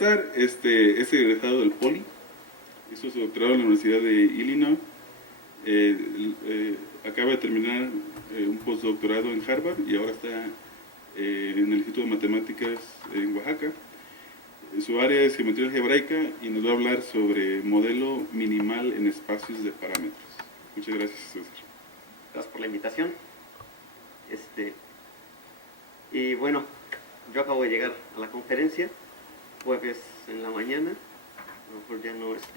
Es egresado del Poli, hizo su doctorado en la Universidad de Illinois, acaba de terminar un postdoctorado en Harvard y ahora está en el Instituto de Matemáticas en Oaxaca. Su área es geometría algebraica y nos va a hablar sobre modelo minimal en espacios de parámetros. Muchas gracias, César. Gracias por la invitación. Y bueno, yo acabo de llegar a la conferencia, jueves en la mañana. A lo mejor ya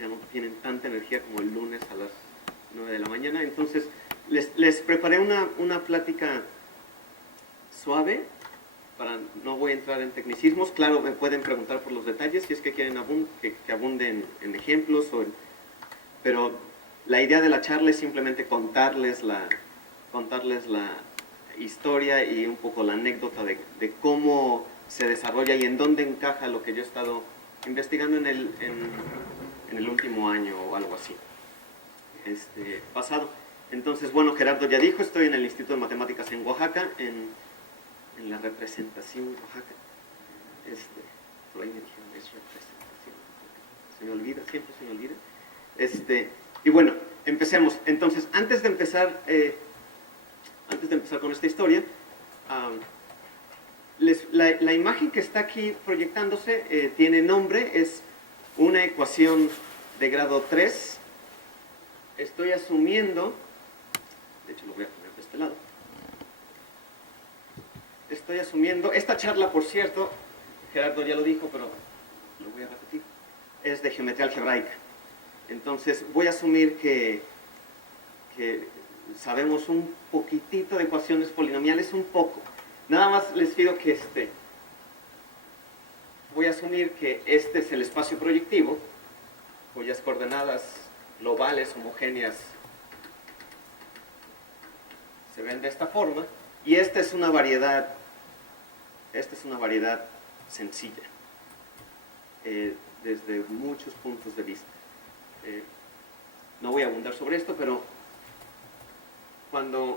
no tienen tanta energía como el lunes a las 9 de la mañana. Entonces, les preparé una plática suave. No voy a entrar en tecnicismos. Claro, me pueden preguntar por los detalles si es que quieren que abunden en ejemplos. Pero la idea de la charla es simplemente contarles la historia y un poco la anécdota de cómo se desarrolla y en dónde encaja lo que yo he estado investigando en el último año o algo así, pasado. Entonces, bueno, Gerardo ya dijo, estoy en el Instituto de Matemáticas en Oaxaca, en la representación Oaxaca. Por ahí me dijeron, es representación. Se me olvida, siempre se me olvida. Y bueno, empecemos. Entonces, antes de empezar con esta historia, la imagen que está aquí proyectándose tiene nombre, es una ecuación de grado 3. Estoy asumiendo, de hecho lo voy a poner de este lado, estoy asumiendo, esta charla, por cierto, Gerardo ya lo dijo, pero lo voy a repetir, es de geometría algebraica. Entonces voy a asumir que sabemos un poquitito de ecuaciones polinomiales, un poco. Nada más les pido que voy a asumir que este es el espacio proyectivo, cuyas coordenadas globales homogéneas se ven de esta forma, y esta es una variedad sencilla, desde muchos puntos de vista. No voy a abundar sobre esto, pero ojalá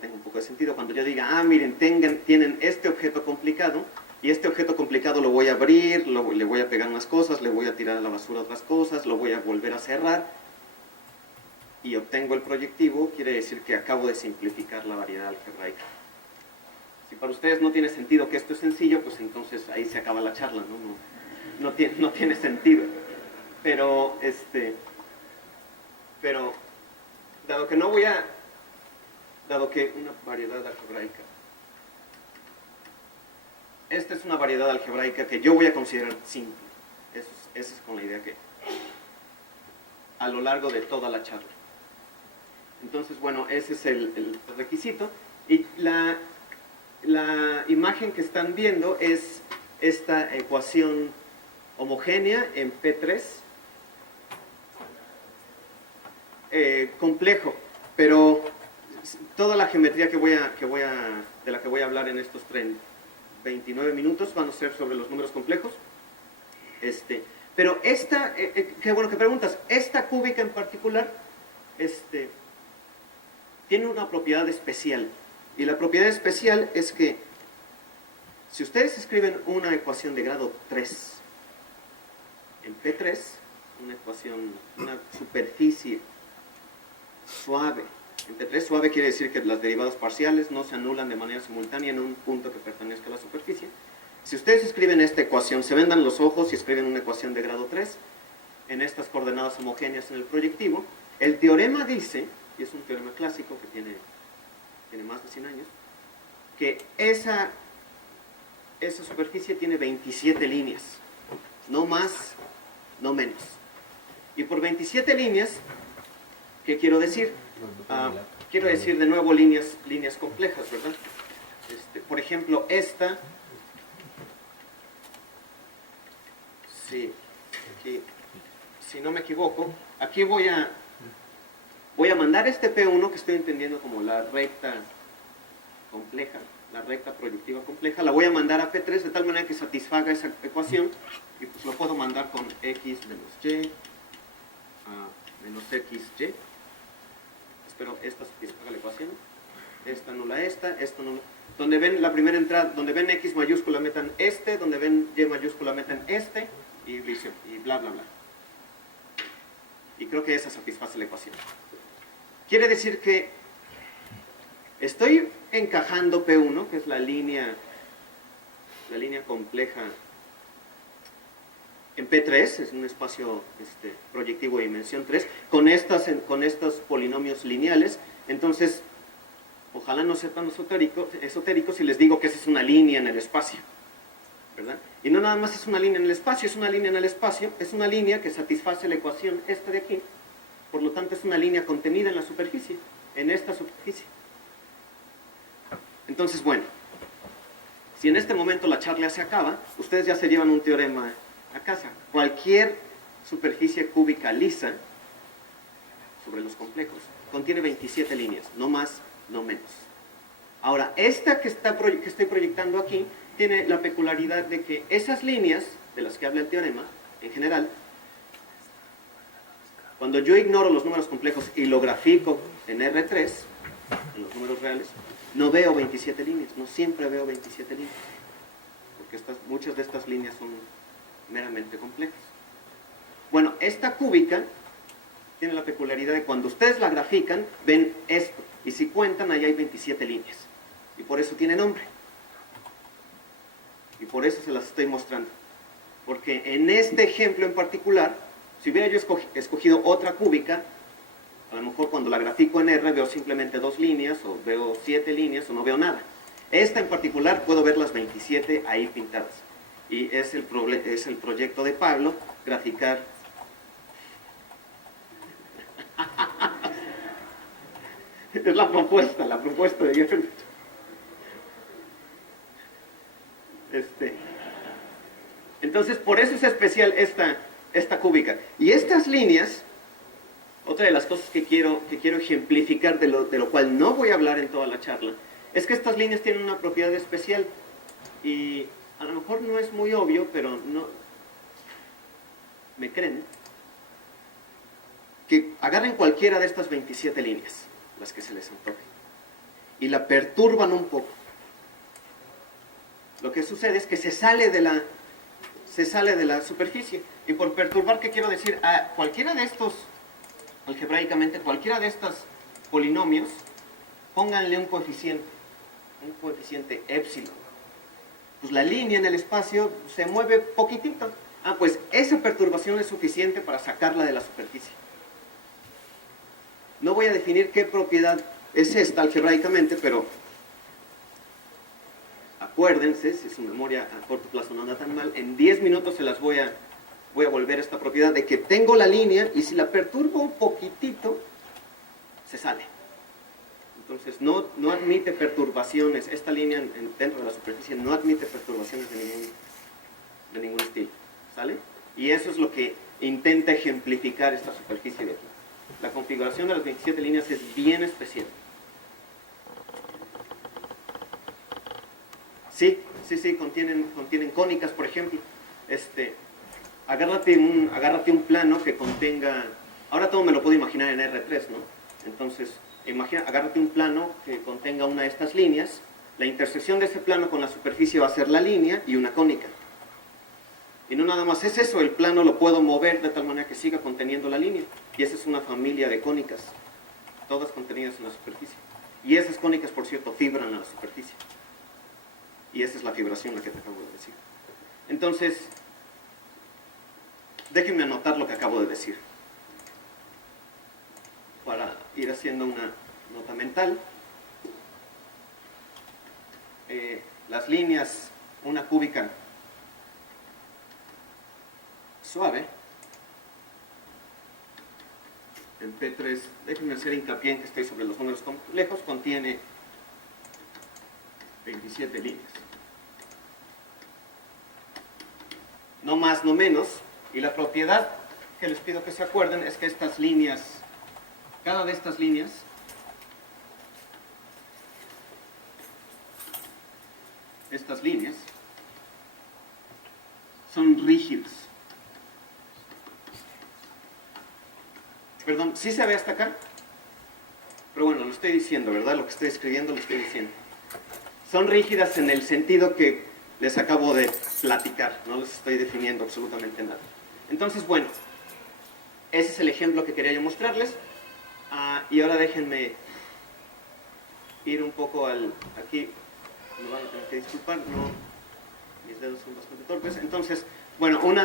tenga un poco de sentido, cuando yo diga, miren, tienen este objeto complicado, y este objeto complicado lo voy a abrir, le voy a pegar unas cosas, le voy a tirar a la basura otras cosas, lo voy a volver a cerrar, y obtengo el proyectivo, quiere decir que acabo de simplificar la variedad algebraica. Si para ustedes no tiene sentido que esto es sencillo, pues entonces ahí se acaba la charla, no tiene sentido. Pero dado que una variedad algebraica, esta es una variedad algebraica que yo voy a considerar simple. Esa es con la idea que a lo largo de toda la charla. Entonces, bueno, ese es el requisito. Y la imagen que están viendo es esta ecuación homogénea en P3. Complejo, pero toda la geometría de la que voy a hablar en estos 29 minutos van a ser sobre los números complejos. Pero esta, qué bueno que preguntas, esta cúbica en particular tiene una propiedad especial, y la propiedad especial es que si ustedes escriben una ecuación de grado 3 en P3, una superficie suave. En P3 suave quiere decir que las derivadas parciales no se anulan de manera simultánea en un punto que pertenezca a la superficie. Si ustedes escriben esta ecuación, se vendan los ojos y escriben una ecuación de grado 3 en estas coordenadas homogéneas en el proyectivo, el teorema dice, y es un teorema clásico que tiene más de 100 años, que esa superficie tiene 27 líneas, no más, no menos. Y por 27 líneas, ¿qué quiero decir? Quiero decir de nuevo líneas complejas, ¿verdad? Por ejemplo, esta, si no me equivoco, aquí voy a mandar este P1 que estoy entendiendo como la recta compleja, la recta proyectiva compleja, la voy a mandar a P3 de tal manera que satisfaga esa ecuación, y pues lo puedo mandar con x menos y menos xy. Espero esta satisfaga la ecuación, esta anula esta no. Donde ven la primera entrada, donde ven X mayúscula metan este, donde ven Y mayúscula metan este, y bla, bla, bla. Y creo que esa satisface la ecuación. Quiere decir que estoy encajando P1, que es la línea compleja, en P3, es un espacio proyectivo de dimensión 3, con estos polinomios lineales. Entonces, ojalá no sepan esotéricos si les digo que esa es una línea en el espacio, ¿verdad? Y no nada más es una línea en el espacio, es una línea en el espacio, es una línea que satisface la ecuación esta de aquí, por lo tanto es una línea contenida en la superficie, en esta superficie. Entonces, bueno, si en este momento la charla se acaba, ustedes ya se llevan un teorema a casa. Cualquier superficie cúbica lisa sobre los complejos contiene 27 líneas, no más, no menos. Ahora, esta que estoy proyectando aquí tiene la peculiaridad de que esas líneas de las que habla el teorema, en general, cuando yo ignoro los números complejos y lo grafico en R3, en los números reales, no veo 27 líneas, no siempre veo 27 líneas, porque muchas de estas líneas son meramente complejas. Bueno, esta cúbica tiene la peculiaridad de cuando ustedes la grafican, ven esto, y si cuentan, ahí hay 27 líneas, y por eso tiene nombre, y por eso se las estoy mostrando, porque en este ejemplo en particular, si hubiera yo escogido otra cúbica, a lo mejor cuando la grafico en R veo simplemente 2 líneas, o veo 7 líneas, o no veo nada. Esta en particular puedo ver las 27 ahí pintadas. Y es el proyecto de Pablo, graficar. Es la propuesta de Jefferson. Entonces, por eso es especial esta cúbica. Y estas líneas, otra de las cosas que quiero ejemplificar, de lo cual no voy a hablar en toda la charla, es que estas líneas tienen una propiedad especial. Y a lo mejor no es muy obvio, pero no me creen, que agarren cualquiera de estas 27 líneas, las que se les antoje, y la perturban un poco. Lo que sucede es que se sale de la superficie. Y por perturbar, ¿qué quiero decir? A cualquiera de estos, algebraicamente, cualquiera de estos polinomios, pónganle un coeficiente épsilon. Pues la línea en el espacio se mueve poquitito. Pues esa perturbación es suficiente para sacarla de la superficie. No voy a definir qué propiedad es esta algebraicamente, pero acuérdense, si su memoria a corto plazo no anda tan mal, en 10 minutos se las voy a volver esta propiedad de que tengo la línea y si la perturbo un poquitito, se sale. Entonces no admite perturbaciones, esta línea dentro de la superficie no admite perturbaciones de ningún estilo, ¿sale? Y eso es lo que intenta ejemplificar esta superficie de aquí. La configuración de las 27 líneas es bien especial. Sí, contienen cónicas, por ejemplo. Agárrate un plano que contenga, ahora todo me lo puedo imaginar en R3, ¿no? Entonces, agárrate un plano que contenga una de estas líneas, la intersección de ese plano con la superficie va a ser la línea y una cónica. Y no nada más es eso, el plano lo puedo mover de tal manera que siga conteniendo la línea. Y esa es una familia de cónicas, todas contenidas en la superficie. Y esas cónicas, por cierto, fibran a la superficie. Y esa es la fibración la que te acabo de decir. Entonces, déjenme anotar lo que acabo de decir, para ir haciendo una nota mental. Las líneas, una cúbica suave, en P3, déjenme hacer hincapié en que estoy sobre los números complejos, contiene 27 líneas. No más, no menos. Y la propiedad que les pido que se acuerden es que estas líneas, cada de estas líneas, son rígidas. Perdón, ¿sí se ve hasta acá? Pero bueno, lo estoy diciendo, ¿verdad? Lo que estoy escribiendo lo estoy diciendo. Son rígidas en el sentido que les acabo de platicar, no les estoy definiendo absolutamente nada. Entonces, bueno, ese es el ejemplo que quería yo mostrarles. Y ahora déjenme ir un poco aquí, me van a tener que disculpar, no, mis dedos son bastante torpes. Entonces, bueno, una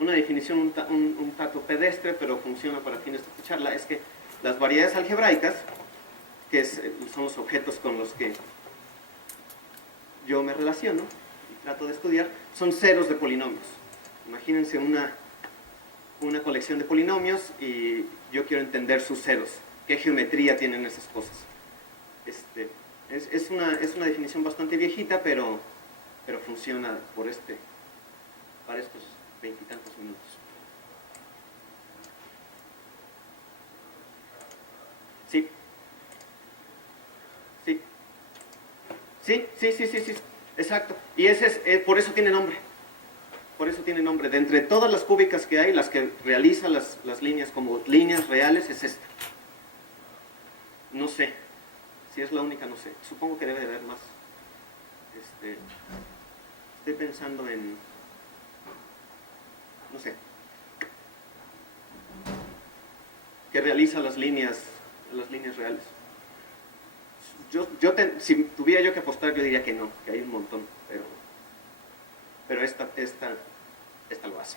definición un tanto pedestre, pero funciona para fines de esta charla, es que las variedades algebraicas, que son los objetos con los que yo me relaciono y trato de estudiar, son ceros de polinomios. Imagínense una colección de polinomios y yo quiero entender sus ceros. ¿Qué geometría tienen esas cosas? Es una definición bastante viejita, pero funciona para estos 20 y tantos minutos. Sí. Sí, exacto. Y por eso tiene nombre. Por eso tiene nombre. De entre todas las cúbicas que hay, las que realiza las líneas como líneas reales es esta. No sé. Si es la única, no sé. Supongo que debe de haber más. Estoy pensando en... no sé. Que realiza las líneas reales. Si tuviera yo que apostar, yo diría que no, que hay un montón, pero esta lo hace.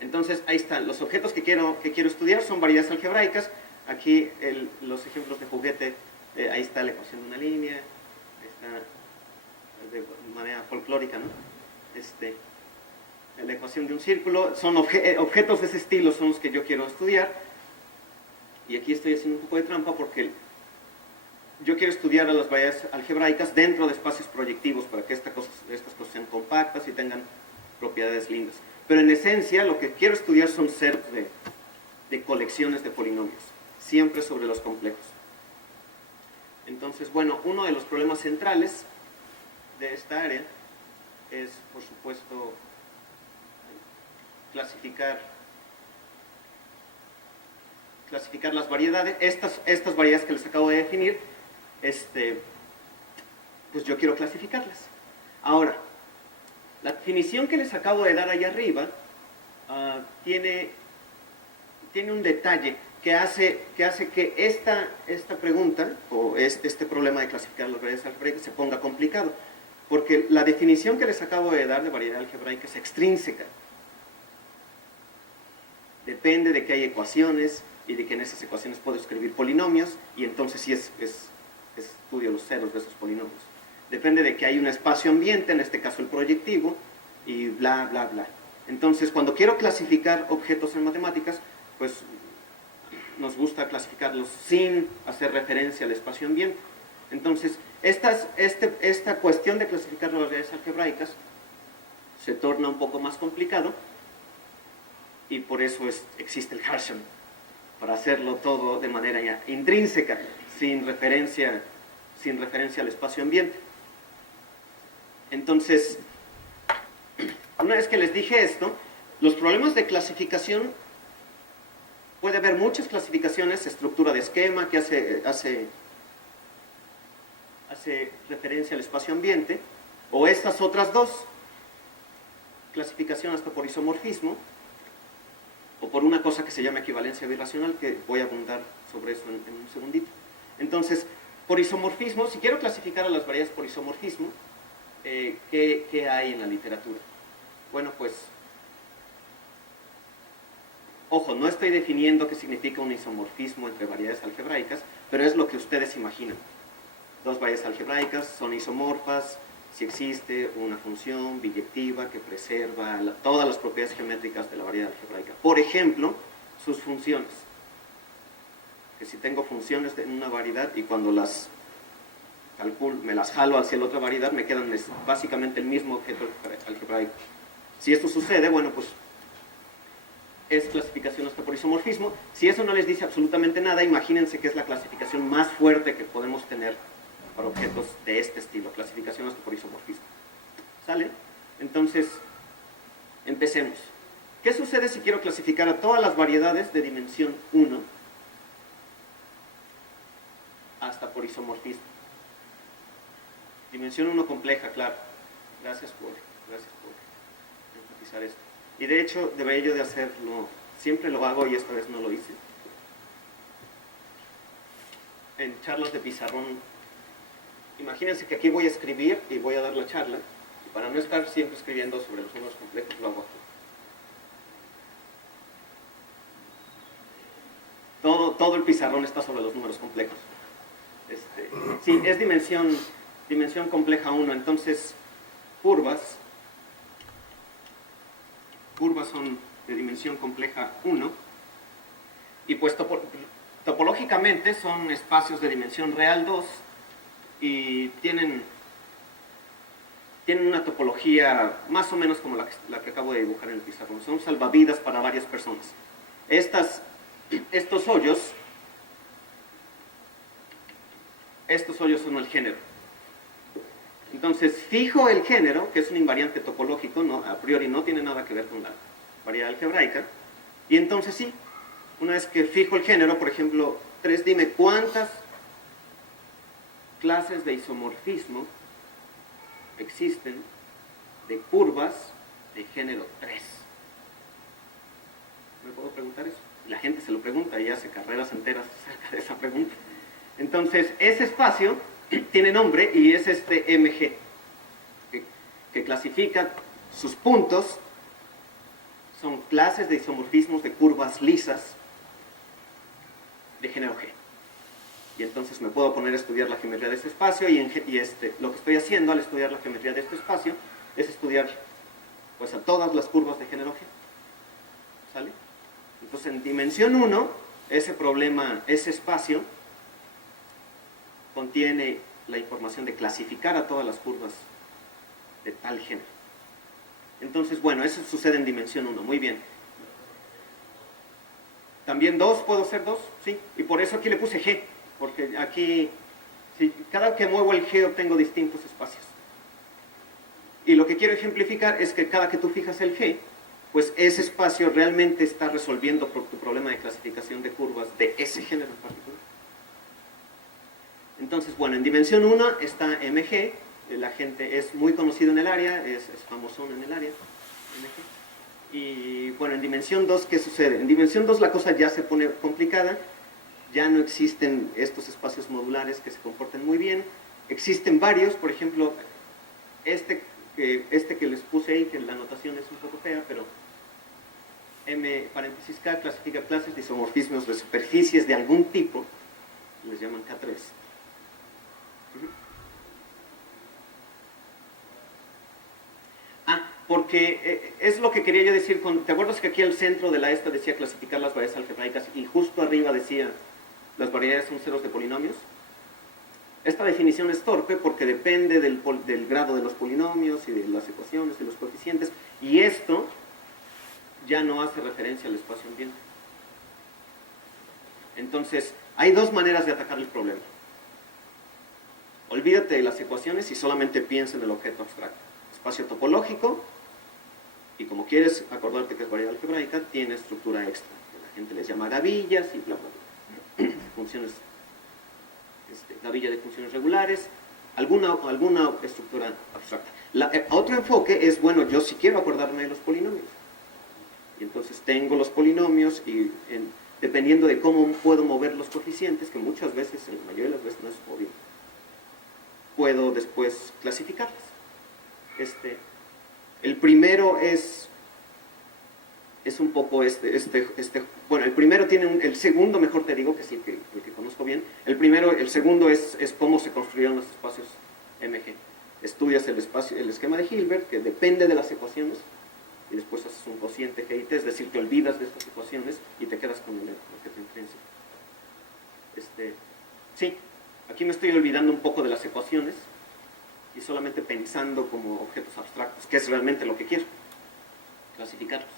Entonces, ahí están. Los objetos que quiero estudiar son variedades algebraicas. Aquí los ejemplos de juguete, ahí está la ecuación de una línea, ahí está de manera folclórica, ¿no? La ecuación de un círculo. Son objetos de ese estilo son los que yo quiero estudiar. Y aquí estoy haciendo un poco de trampa porque yo quiero estudiar a las variedades algebraicas dentro de espacios proyectivos para que estas cosas sean compactas y tengan propiedades lindas. Pero en esencia lo que quiero estudiar son ceros de colecciones de polinomios, siempre sobre los complejos. Entonces, bueno, uno de los problemas centrales de esta área es, por supuesto, clasificar las variedades. Estas variedades que les acabo de definir, pues yo quiero clasificarlas. Ahora, la definición que les acabo de dar ahí arriba tiene un detalle que hace que esta pregunta o este problema de clasificar las variedades algebraicas se ponga complicado, porque la definición que les acabo de dar de variedad algebraica es extrínseca. Depende de que hay ecuaciones y de que en esas ecuaciones puedo escribir polinomios, y entonces sí estudio los ceros de esos polinomios. Depende de que hay un espacio ambiente, en este caso el proyectivo, y bla, bla, bla. Entonces, cuando quiero clasificar objetos en matemáticas, pues nos gusta clasificarlos sin hacer referencia al espacio ambiente. Entonces, esta cuestión de clasificar las variedades algebraicas se torna un poco más complicado, y por eso existe el Harsham, para hacerlo todo de manera ya intrínseca, sin referencia al espacio ambiente. Entonces, una vez que les dije esto, los problemas de clasificación, puede haber muchas clasificaciones, estructura de esquema, que hace referencia al espacio ambiente, o estas otras dos, clasificación hasta por isomorfismo, o por una cosa que se llama equivalencia birracional, que voy a abundar sobre eso en un segundito. Entonces, por isomorfismo, si quiero clasificar a las variedades por isomorfismo, ¿qué hay en la literatura? Bueno, pues, ojo, no estoy definiendo qué significa un isomorfismo entre variedades algebraicas, pero es lo que ustedes imaginan. Dos variedades algebraicas son isomorfas si existe una función biyectiva que preserva todas las propiedades geométricas de la variedad algebraica. Por ejemplo, sus funciones. Que si tengo funciones en una variedad y cuando las calculo, me las jalo hacia la otra variedad, me quedan básicamente el mismo objeto algebraico. Si esto sucede, bueno, pues es clasificación hasta por isomorfismo. Si eso no les dice absolutamente nada, imagínense que es la clasificación más fuerte que podemos tener para objetos de este estilo, clasificación hasta por isomorfismo. ¿Sale? Entonces, empecemos. ¿Qué sucede si quiero clasificar a todas las variedades de dimensión 1 hasta por isomorfismo? Dimensión 1 compleja, claro. Gracias por enfatizar esto. Y de hecho, debería yo de hacerlo, siempre lo hago y esta vez no lo hice. En charlas de pizarrón, imagínense que aquí voy a escribir y voy a dar la charla, y para no estar siempre escribiendo sobre los números complejos, lo hago aquí. Todo el pizarrón está sobre los números complejos. Sí, es dimensión compleja 1, entonces curvas son de dimensión compleja 1, y pues topológicamente son espacios de dimensión real 2, y tienen una topología más o menos como la que acabo de dibujar en el pizarrón. Son salvavidas para varias personas. Estos hoyos son el género. Entonces, fijo el género, que es un invariante topológico, no, a priori no tiene nada que ver con la variedad algebraica, y entonces sí, una vez que fijo el género, por ejemplo, 3, dime cuántas clases de isomorfismo existen de curvas de género 3. ¿Me puedo preguntar eso? La gente se lo pregunta y hace carreras enteras acerca de esa pregunta. Entonces, ese espacio tiene nombre y es este MG, que clasifica sus puntos, son clases de isomorfismos de curvas lisas de género G. Y entonces me puedo poner a estudiar la geometría de este espacio, y lo que estoy haciendo al estudiar la geometría de este espacio es estudiar pues a todas las curvas de género G. ¿Sale? Entonces en dimensión 1, ese espacio contiene la información de clasificar a todas las curvas de tal género. Entonces, bueno, eso sucede en dimensión 1, muy bien. También 2, ¿puedo ser 2? Sí, y por eso aquí le puse G, porque aquí, cada que muevo el G obtengo distintos espacios. Y lo que quiero ejemplificar es que cada que tú fijas el G, pues ese espacio realmente está resolviendo tu problema de clasificación de curvas de ese género en particular. Entonces, bueno, en dimensión 1 está MG, la gente es muy conocido en el área, es famosón en el área, MG. Y bueno, en dimensión 2, ¿qué sucede? En dimensión 2 la cosa ya se pone complicada, ya no existen estos espacios modulares que se comporten muy bien, existen varios, por ejemplo, este que les puse ahí, que la notación es un poco fea, pero M paréntesis K clasifica clases de isomorfismos de superficies de algún tipo, les llaman K3. Porque es lo que quería yo decir, ¿te acuerdas que aquí al centro de la esta decía clasificar las variedades algebraicas y justo arriba decía las variedades son ceros de polinomios? Esta definición es torpe porque depende del grado de los polinomios y de las ecuaciones y los coeficientes, y esto ya no hace referencia al espacio ambiente. Entonces, hay dos maneras de atacar el problema. Olvídate de las ecuaciones y solamente piensa en el objeto abstracto. Espacio topológico, y como quieres acordarte que es variedad algebraica, tiene estructura extra, que la gente les llama gavillas y bla, bla, bla. Funciones, gavilla de funciones regulares, alguna estructura abstracta. Otro enfoque es, bueno, yo sí quiero acordarme de los polinomios. Y entonces tengo los polinomios y dependiendo de cómo puedo mover los coeficientes, que muchas veces, en la mayoría de las veces no es obvio, puedo después clasificarlas. El primero es un poco bueno, el primero tiene el segundo, mejor te digo, que es el que conozco bien. El segundo es cómo se construyeron los espacios MG. Estudias el esquema de Hilbert, que depende de las ecuaciones, y después haces un cociente GIT, es decir, te olvidas de estas ecuaciones y te quedas con el objeto intrínseco. Sí, aquí me estoy olvidando un poco de las ecuaciones y solamente pensando como objetos abstractos, que es realmente lo que quiero, clasificarlos.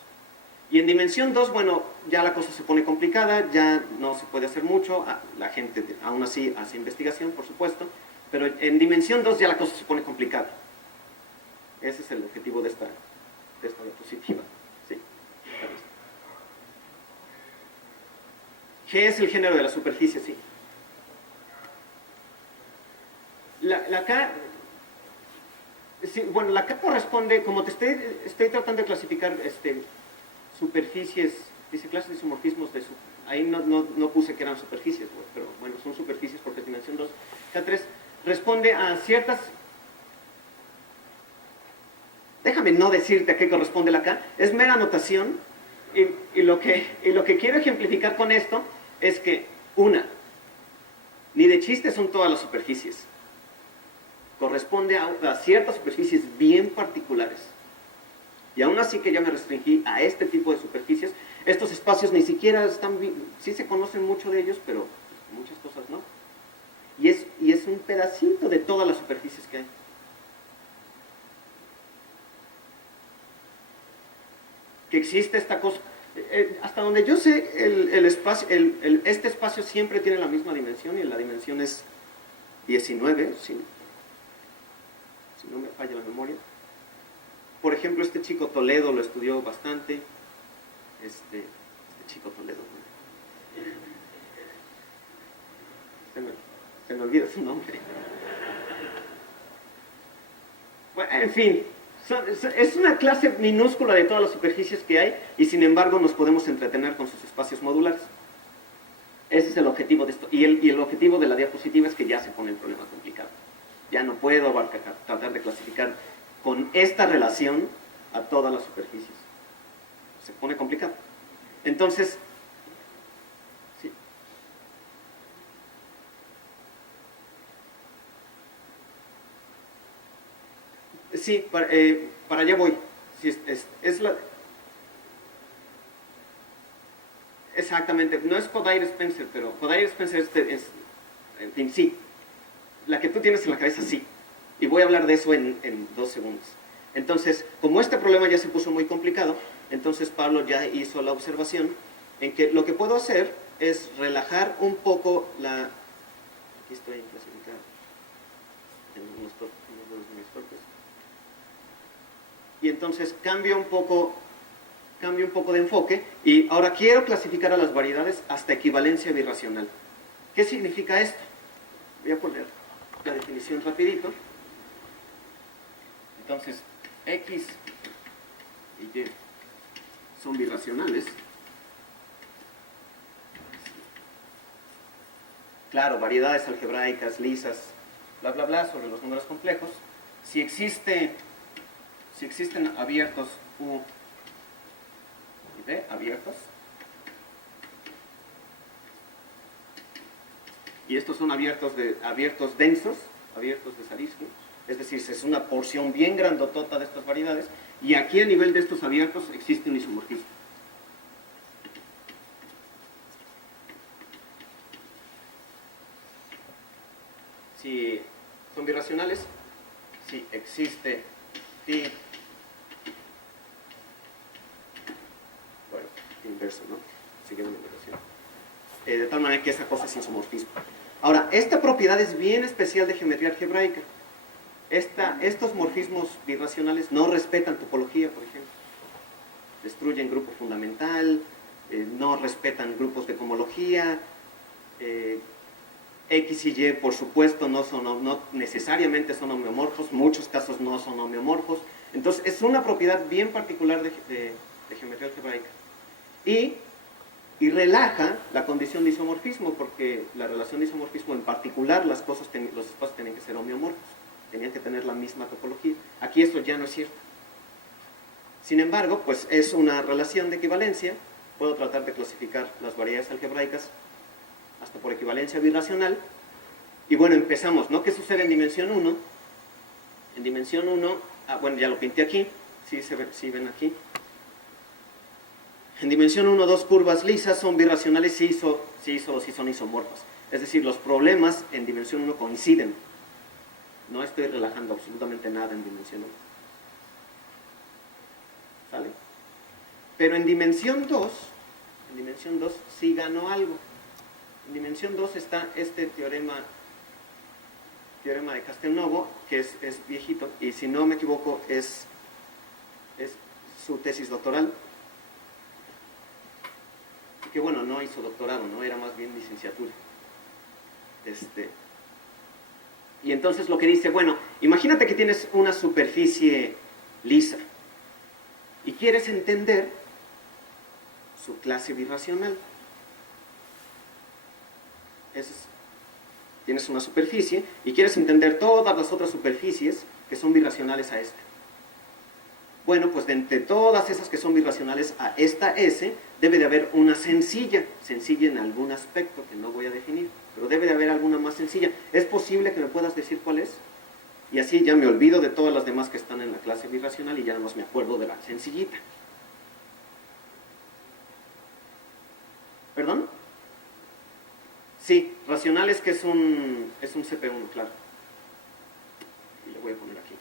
Y en dimensión 2, bueno, ya la cosa se pone complicada, ya no se puede hacer mucho, la gente aún así hace investigación, por supuesto, pero en dimensión 2 ya la cosa se pone complicada. Ese es el objetivo de esta diapositiva. Sí. G es el género de la superficie, sí. La K, Sí, bueno, la K corresponde, como te estoy tratando de clasificar superficies, dice clases de isomorfismos, ahí no puse que eran superficies, pero bueno, son superficies porque es dimensión 2. K3 responde a ciertas... Déjame no decirte a qué corresponde la K, es mera notación, y lo que quiero ejemplificar con esto es que, una, ni de chiste son todas las superficies. Corresponde a ciertas superficies bien particulares. Y aún así que ya me restringí a este tipo de superficies, estos espacios ni siquiera están, sí se conocen mucho de ellos, pero muchas cosas no. Y es un pedacito de todas las superficies que hay. Que existe esta cosa. Hasta donde yo sé, este espacio siempre tiene la misma dimensión, y la dimensión es 19, si no me falla la memoria. Por ejemplo, este chico Toledo lo estudió bastante. Este chico Toledo. Se me olvida su nombre. Bueno, en fin, es una clase minúscula de todas las superficies que hay, y sin embargo nos podemos entretener con sus espacios modulares. Ese es el objetivo de esto. Y el objetivo de la diapositiva es que ya se pone el problema complicado. Ya no puedo tratar de clasificar con esta relación a todas las superficies. Se pone complicado. Entonces, sí. Sí, para allá voy. Sí, exactamente, no es Kodaira-Spencer, pero Kodaira-Spencer en fin, sí. La que tú tienes en la cabeza, sí. Y voy a hablar de eso en 2 segundos. Entonces, como este problema ya se puso muy complicado, entonces Pablo ya hizo la observación en que lo que puedo hacer es relajar un poco la... Aquí estoy clasificado en unos de mis torpes. Y entonces cambio un poco de enfoque, y ahora quiero clasificar a las variedades hasta equivalencia birracional. ¿Qué significa esto? Voy a poner la definición rapidito. Entonces, X y Y son birracionales. Claro, variedades algebraicas, lisas, bla, bla, bla, sobre los números complejos. Si existen abiertos U y B, abiertos, y estos son abiertos densos, abiertos de Zariski, es decir, es una porción bien grandotota de estas variedades, y aquí a nivel de estos abiertos existe un isomorfismo. Si son birracionales, si existe phi, bueno, inverso, ¿no? Siguiendo la inversión. De tal manera que esa cosa es isomorfismo. Ahora, esta propiedad es bien especial de geometría algebraica. Estos morfismos birracionales no respetan topología, por ejemplo. Destruyen grupo fundamental, no respetan grupos de cohomología, X y Y, por supuesto, no necesariamente son homeomorfos, muchos casos no son homeomorfos. Entonces, es una propiedad bien particular de geometría algebraica. Y relaja la condición de isomorfismo, porque la relación de isomorfismo, en particular, los espacios tienen que ser homeomorfos, tenían que tener la misma topología. Aquí esto ya no es cierto. Sin embargo, pues es una relación de equivalencia. Puedo tratar de clasificar las variedades algebraicas hasta por equivalencia birracional. Y bueno, empezamos, ¿no? ¿Qué sucede en dimensión 1? En dimensión 1, bueno, ya lo pinté aquí, sí ven aquí. En dimensión 1, 2 curvas lisas son birracionales, sí son isomorfas. Es decir, los problemas en dimensión 1 coinciden. No estoy relajando absolutamente nada en dimensión 1. ¿Sale? Pero en dimensión 2 sí ganó algo. En dimensión 2 está este teorema de Castelnuovo, que es viejito, y si no me equivoco es su tesis doctoral. Que bueno, no hizo doctorado, ¿no? Era más bien licenciatura. Y entonces lo que dice, bueno, Imagínate que tienes una superficie lisa y quieres entender su clase birracional. Tienes una superficie y quieres entender todas las otras superficies que son birracionales a esta. Bueno, pues de entre todas esas que son birracionales a esta S, debe de haber una sencilla en algún aspecto que no voy a definir, pero debe de haber alguna más sencilla. ¿Es posible que me puedas decir cuál es? Y así ya me olvido de todas las demás que están en la clase birracional y ya nada más me acuerdo de la sencillita. ¿Perdón? Sí, racional es que es un CP1, claro. Y le voy a poner aquí.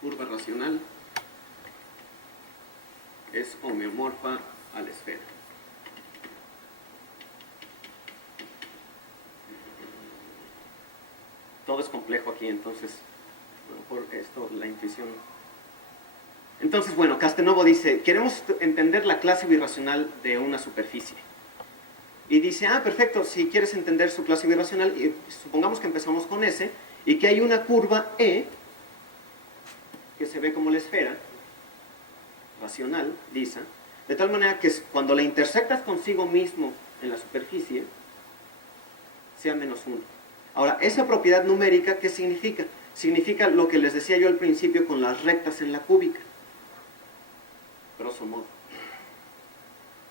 Curva racional es homeomorfa a la esfera. Todo es complejo aquí, entonces, bueno, por esto, la intuición. Entonces, bueno, Castelnuovo dice, queremos entender la clase birracional de una superficie. Y dice, perfecto, si quieres entender su clase birracional, supongamos que empezamos con S, y que hay una curva E, que se ve como la esfera, racional, lisa, de tal manera que cuando la intersectas consigo mismo en la superficie, sea -1. Ahora, esa propiedad numérica, ¿qué significa? Significa lo que les decía yo al principio con las rectas en la cúbica. Grosso modo.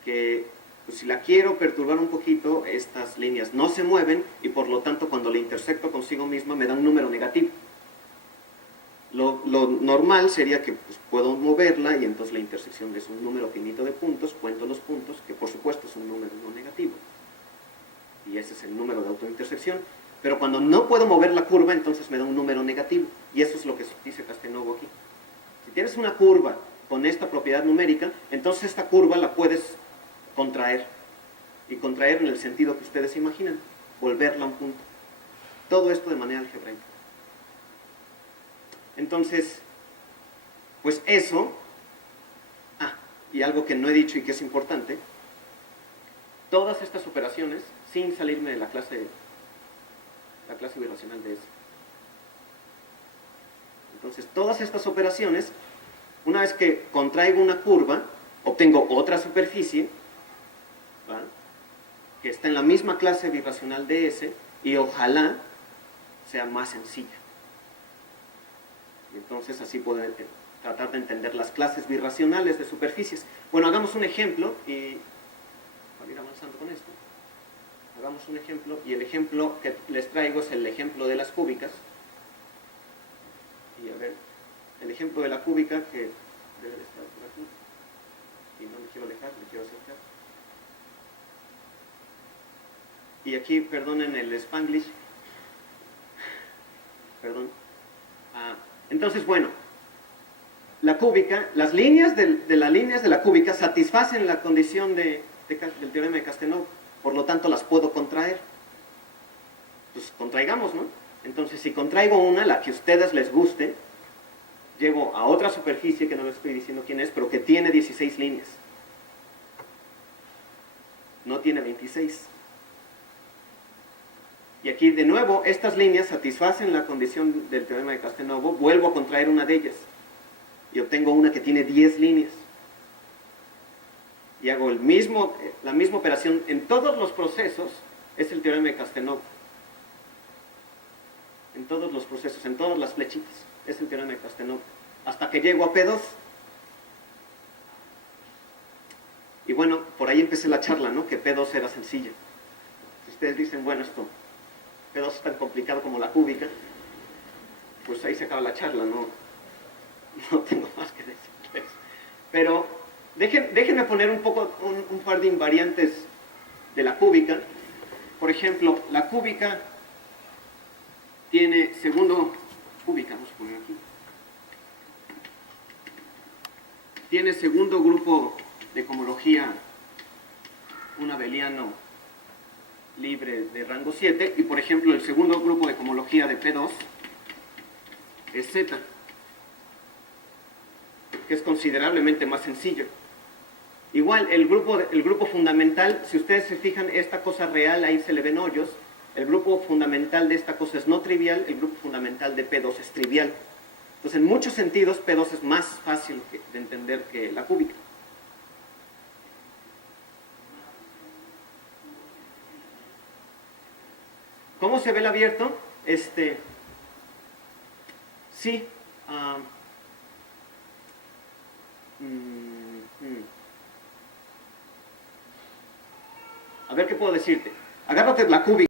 Que pues, si la quiero perturbar un poquito, estas líneas no se mueven y por lo tanto cuando la intersecto consigo misma me da un número negativo. Lo normal sería que pues, puedo moverla y entonces la intersección es un número finito de puntos, cuento los puntos, que por supuesto es un número no negativo. Y ese es el número de autointersección. Pero cuando no puedo mover la curva, entonces me da un número negativo. Y eso es lo que dice Castelnuovo aquí. Si tienes una curva con esta propiedad numérica, entonces esta curva la puedes contraer. Y contraer en el sentido que ustedes imaginan, volverla a un punto. Todo esto de manera algebraica. Entonces, pues eso, y algo que no he dicho y que es importante, todas estas operaciones, sin salirme de la clase birracional de S. Entonces, todas estas operaciones, una vez que contraigo una curva, obtengo otra superficie, ¿va?, que está en la misma clase birracional de S, y ojalá sea más sencilla. Entonces así puedo tratar de entender las clases birracionales de superficies. Bueno, hagamos un ejemplo y para ir avanzando con esto. Hagamos un ejemplo y el ejemplo que les traigo es el ejemplo de las cúbicas. Y a ver, el ejemplo de la cúbica que debe de estar por aquí. Y no me quiero alejar, me quiero acercar. Y aquí, perdonen el Spanglish. Perdón. Entonces, bueno, la cúbica, las líneas de las líneas de la cúbica satisfacen la condición del teorema de Castelnuovo, por lo tanto las puedo contraer. Pues contraigamos, ¿no? Entonces, si contraigo una, la que a ustedes les guste, llego a otra superficie que no les estoy diciendo quién es, pero que tiene 16 líneas. No tiene 26. Y aquí, de nuevo, estas líneas satisfacen la condición del teorema de Castelnuovo, vuelvo a contraer una de ellas y obtengo una que tiene 10 líneas. Y hago la misma operación en todos los procesos, es el teorema de Castelnuovo. En todos los procesos, en todas las flechitas, es el teorema de Castelnuovo. Hasta que llego a P2. Y bueno, por ahí empecé la charla, ¿no? Que P2 era sencilla. Si ustedes dicen, bueno, esto P2 es tan complicado como la cúbica, pues ahí se acaba la charla, no tengo más que decirles. Pero déjenme poner un par de invariantes de la cúbica. Por ejemplo, la cúbica tiene vamos a poner aquí, tiene segundo grupo de cohomología un abeliano libre de rango 7, y por ejemplo el segundo grupo de cohomología de P2 es Z, que es considerablemente más sencillo. Igual, el grupo fundamental, si ustedes se fijan, esta cosa real, ahí se le ven hoyos, El grupo fundamental de esta cosa es no trivial, el grupo fundamental de P2 es trivial. Entonces, en muchos sentidos, P2 es más fácil de entender que la cúbica. ¿Cómo se ve el abierto? Sí. A ver qué puedo decirte. Agárrate la cúbica.